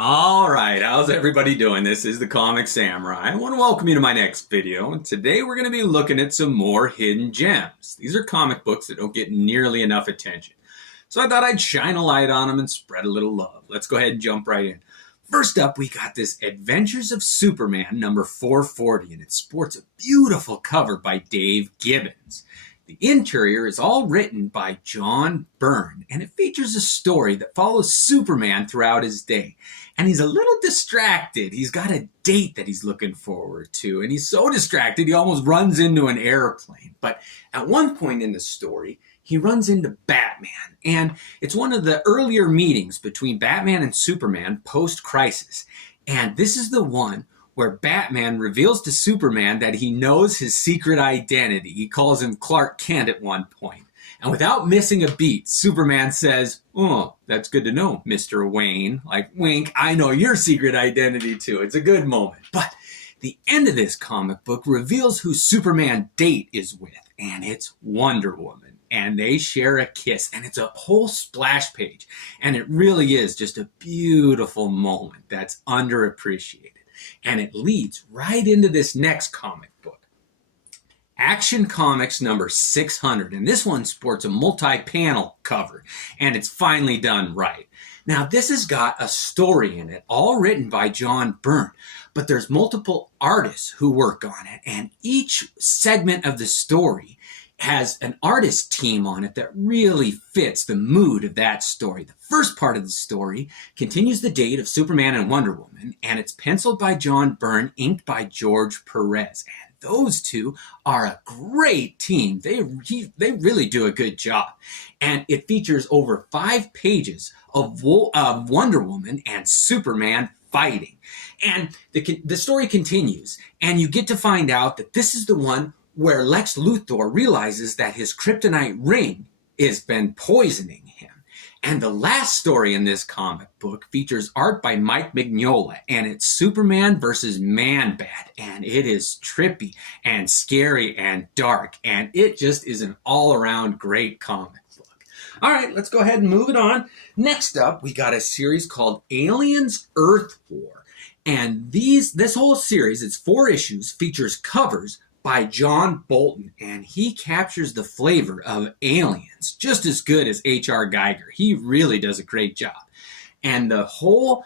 All right, how's everybody doing? This is the Comic Samurai. I want to welcome you to my next video. And today we're going to be looking at some more hidden gems. These are comic books that don't get nearly enough attention. So I thought I'd shine a light on them and spread a little love. Let's go ahead and jump right in. First up, we got this Adventures of Superman number 440, and it sports a beautiful cover by Dave Gibbons. The interior is all written by John Byrne, and it features a story that follows Superman throughout his day. And he's a little distracted. He's got a date that he's looking forward to, and he's so distracted he almost runs into an airplane. But at one point in the story, he runs into Batman, and it's one of the earlier meetings between Batman and Superman post-crisis. And this is the one where Batman reveals to Superman that he knows his secret identity. He calls him Clark Kent at one point. And without missing a beat, Superman says, "Oh, that's good to know, Mr. Wayne." Like, wink, I know your secret identity too. It's a good moment. But the end of this comic book reveals who Superman's date is with, and it's Wonder Woman. And they share a kiss, and it's a whole splash page. And it really is just a beautiful moment that's underappreciated. And it leads right into this next comic book, Action Comics number 600. And this one sports a multi-panel cover, and it's finally done right. Now, this has got a story in it, all written by John Byrne, but there's multiple artists who work on it, and each segment of the story has an artist team on it that really fits the mood of that story. The first part of the story continues the date of Superman and Wonder Woman, and it's penciled by John Byrne, inked by George Perez. And those two are a great team. They really do a good job. And it features over 5 pages of Wonder Woman and Superman fighting. And the story continues, and you get to find out that this is the one where Lex Luthor realizes that his kryptonite ring has been poisoning him. And the last story in this comic book features art by Mike Mignola, and it's Superman versus Man-Bat, and it is trippy and scary and dark, and it just is an all-around great comic book. All right, let's go ahead and move it on. Next up, we got a series called Aliens Earth War, and this whole series, it's 4 issues, features covers by John Bolton, and he captures the flavor of Aliens just as good as H.R. Geiger. He really does a great job. And the whole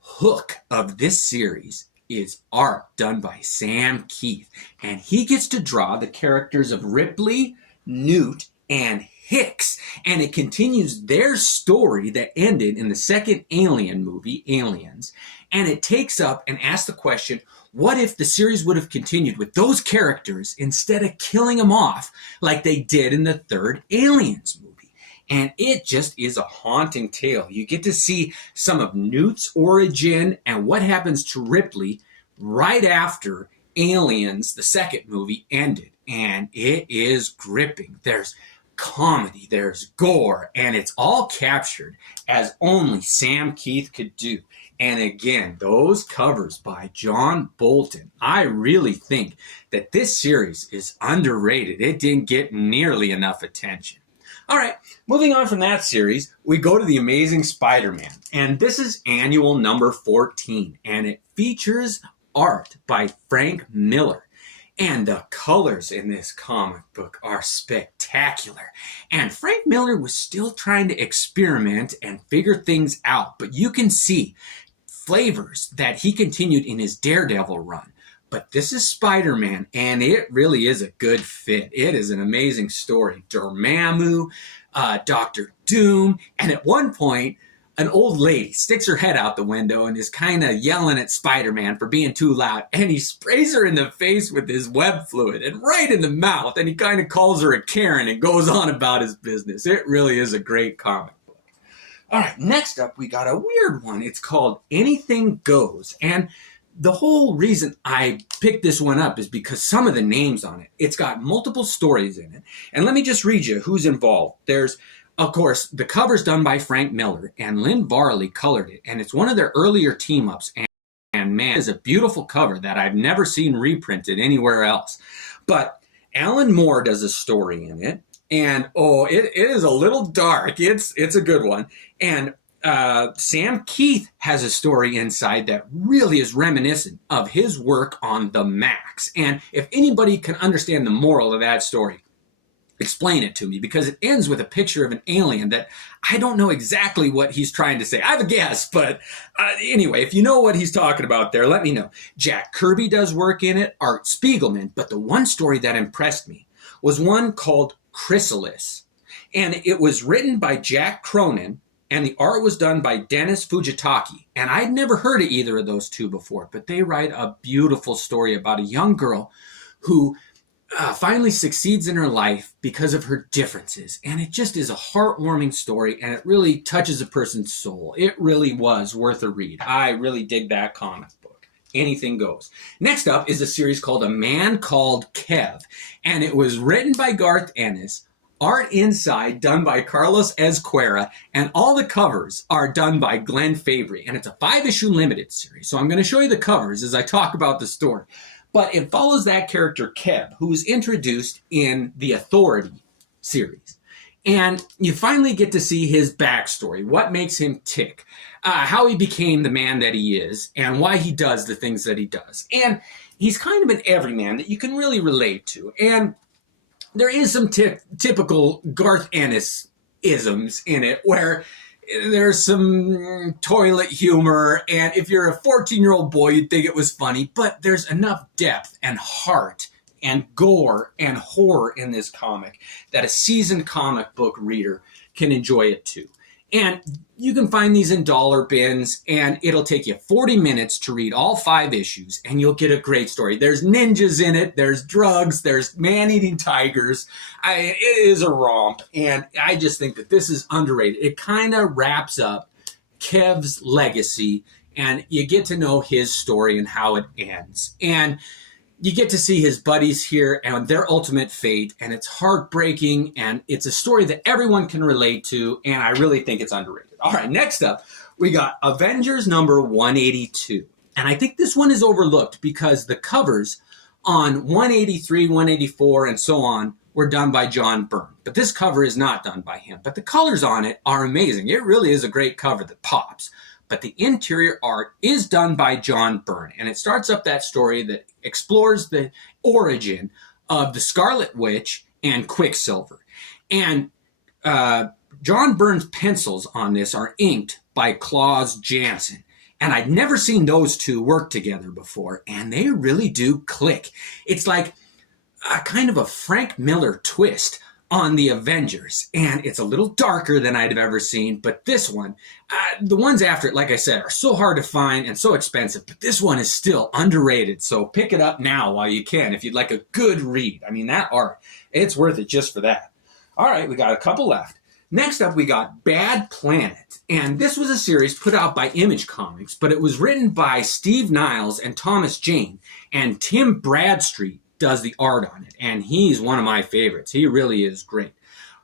hook of this series is art done by Sam Keith, and he gets to draw the characters of Ripley, Newt, and Hicks, and it continues their story that ended in the second Alien movie, Aliens, and it takes up and asks the question, what if the series would have continued with those characters instead of killing them off like they did in the third Aliens movie? And it just is a haunting tale. You get to see some of Newt's origin and what happens to Ripley right after Aliens, the second movie, ended. And it is gripping. There's comedy, there's gore, and it's all captured as only Sam Keith could do. And again, those covers by John Bolton, I really think that this series is underrated. It didn't get nearly enough attention. All right, moving on from that series, we go to The Amazing Spider-Man. And this is annual number 14, and it features art by Frank Miller. And the colors in this comic book are spectacular. And Frank Miller was still trying to experiment and figure things out, but you can see flavors that he continued in his Daredevil run. But this is Spider-Man, and it really is a good fit. It is an amazing story. Dormammu, Dr. Doom, and at one point, an old lady sticks her head out the window and is kind of yelling at Spider-Man for being too loud. And he sprays her in the face with his web fluid and right in the mouth. And he kind of calls her a Karen and goes on about his business. It really is a great comic book. All right, next up, we got a weird one. It's called Anything Goes. And the whole reason I picked this one up is because some of the names on it, it's got multiple stories in it. And let me just read you who's involved. There's, of course, the cover's done by Frank Miller, and Lynn Varley colored it, and it's one of their earlier team-ups, and man, it's a beautiful cover that I've never seen reprinted anywhere else. But Alan Moore does a story in it, and it is a little dark. It's a good one. And Sam Keith has a story inside that really is reminiscent of his work on The Max. And if anybody can understand the moral of that story, explain it to me, because it ends with a picture of an alien that I don't know exactly what he's trying to say. I have a guess, but anyway, if you know what he's talking about there, let me know. Jack Kirby does work in it, Art Spiegelman, but the one story that impressed me was one called Chrysalis. And it was written by Jack Cronin, and the art was done by Dennis Fujitaki. And I'd never heard of either of those two before, but they write a beautiful story about a young girl who finally succeeds in her life because of her differences. And it just is a heartwarming story, and it really touches a person's soul. It really was worth a read. I really dig that comic book. Anything goes. Next up is a series called A Man Called Kev, and it was written by Garth Ennis, art inside done by Carlos Ezquerra, and all the covers are done by Glenn Fabry. And it's a 5-issue limited series, so I'm going to show you the covers as I talk about the story. But it follows that character, Kev, who was introduced in the Authority series. And you finally get to see his backstory, what makes him tick, how he became the man that he is, and why he does the things that he does. And he's kind of an everyman that you can really relate to. And there is some typical Garth Ennis isms in it, where there's some toilet humor, and if you're a 14-year-old boy, you'd think it was funny, but there's enough depth and heart and gore and horror in this comic that a seasoned comic book reader can enjoy it too. And you can find these in dollar bins, and it'll take you 40 minutes to read all 5 issues, and you'll get a great story. There's ninjas in it, there's drugs, there's man-eating tigers. It is a romp, and I just think that this is underrated. It kind of wraps up Kev's legacy, and you get to know his story and how it ends. And you get to see his buddies here and their ultimate fate, and it's heartbreaking, and it's a story that everyone can relate to, and I really think it's underrated. All right, next up, we got Avengers number 182. And I think this one is overlooked because the covers on 183, 184, and so on were done by John Byrne. But this cover is not done by him. But the colors on it are amazing. It really is a great cover that pops. But the interior art is done by John Byrne, and it starts up that story that explores the origin of the Scarlet Witch and Quicksilver. And John Byrne's pencils on this are inked by Klaus Janson. And I'd never seen those two work together before, and they really do click. It's like a kind of a Frank Miller twist on the Avengers, and it's a little darker than I'd have ever seen, but this one, the ones after it, like I said, are so hard to find and so expensive, but this one is still underrated, so pick it up now while you can if you'd like a good read. I mean, that art, it's worth it just for that. All right, we got a couple left. Next up, we got Bad Planet, and this was a series put out by Image Comics, but it was written by Steve Niles and Thomas Jane, and Tim Bradstreet does the art on it, and he's one of my favorites. He really is great.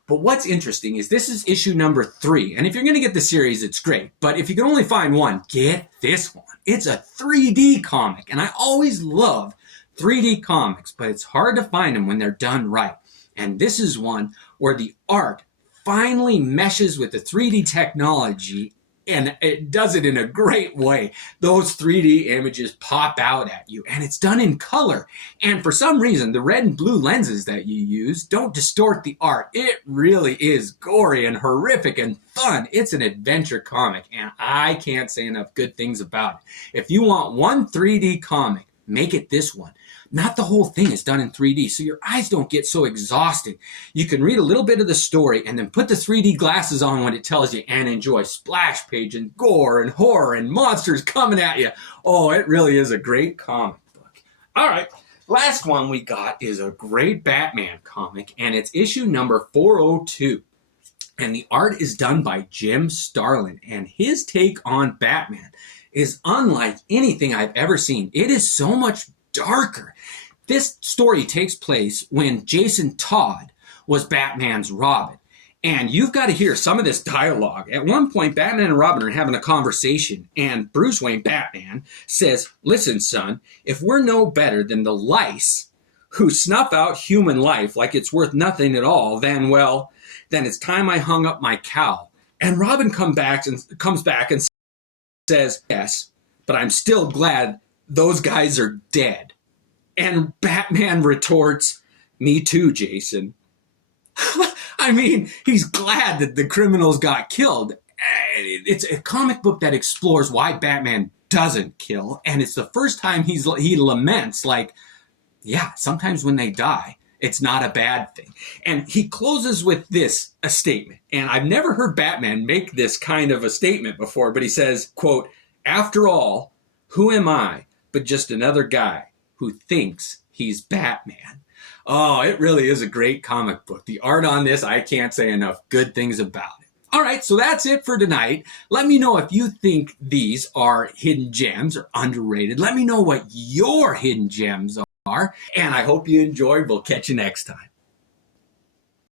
But what's interesting is this is issue number 3, and if you're going to get the series, it's great. But if you can only find one, get this one. It's a 3D comic, and I always love 3D comics, but it's hard to find them when they're done right. And this is one where the art finally meshes with the 3D technology, and it does it in a great way. Those 3D images pop out at you, and it's done in color. And for some reason, the red and blue lenses that you use don't distort the art. It really is gory and horrific and fun. It's an adventure comic, and I can't say enough good things about it. If you want one 3D comic, make it this one. Not the whole thing is done in 3D, so your eyes don't get so exhausted. You can read a little bit of the story and then put the 3D glasses on when it tells you and enjoy splash page and gore and horror and monsters coming at you. Oh, it really is a great comic book. All right, last one we got is a great Batman comic, and it's issue number 402. And the art is done by Jim Starlin, and his take on Batman is unlike anything I've ever seen. It is so much darker. This story takes place when Jason Todd was Batman's Robin. And you've got to hear some of this dialogue. At one point, Batman and Robin are having a conversation, and Bruce Wayne, Batman, says, "Listen, son, if we're no better than the lice who snuff out human life like it's worth nothing at all, then it's time I hung up my cowl And Robin comes back and says, yes, but I'm still glad those guys are dead. And Batman retorts, me too, Jason. I mean, he's glad that the criminals got killed. It's a comic book that explores why Batman doesn't kill, and it's the first time he laments, like, yeah, sometimes when they die, it's not a bad thing. And he closes with a statement, and I've never heard Batman make this kind of a statement before, but he says, quote, after all, who am I but just another guy who thinks he's Batman? Oh, it really is a great comic book. The art on this, I can't say enough good things about it. All right, so that's it for tonight. Let me know if you think these are hidden gems or underrated. Let me know what your hidden gems are, and I hope you enjoyed. We'll catch you next time.